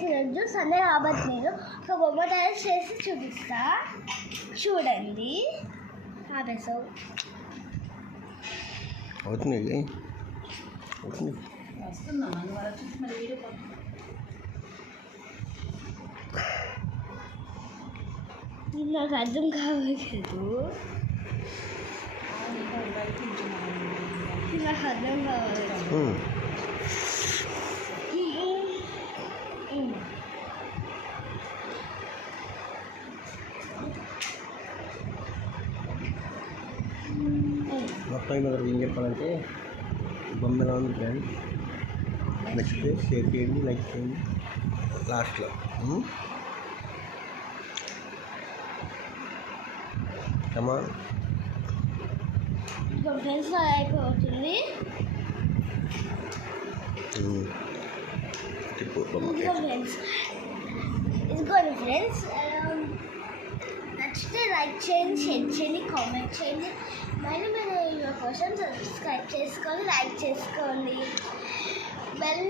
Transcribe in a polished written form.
చేసి ఈరోజు సండే కాబట్టి నేను ఒక బొమ్మ తయారు చేసి చూపిస్తా. చూడండి. ఆపేసావు అవుతుంది నాకు అర్థం కావట్లేదు. నాకు అర్థం కావట్లేదు. మొత్తం ఇక్కడ ఏం చెప్పాలంటే బొమ్మ ఎలా ఉంది ఫ్రెండ్, నచ్చితే షేర్ చేయండి, లైక్ చేయండి. లాస్ట్లో కమాన్ ఫ్రెండ్స్ అయిపోతుంది. ఇదిగోండి ఫ్రెండ్స్, నచ్చితే లైక్ చేయండి, షేర్ చేయండి, కామెంట్ చేయండి. మరి మీరు కోసం సబ్స్క్రైబ్ చేసుకోండి, లైక్ చేసుకోండి, బెల్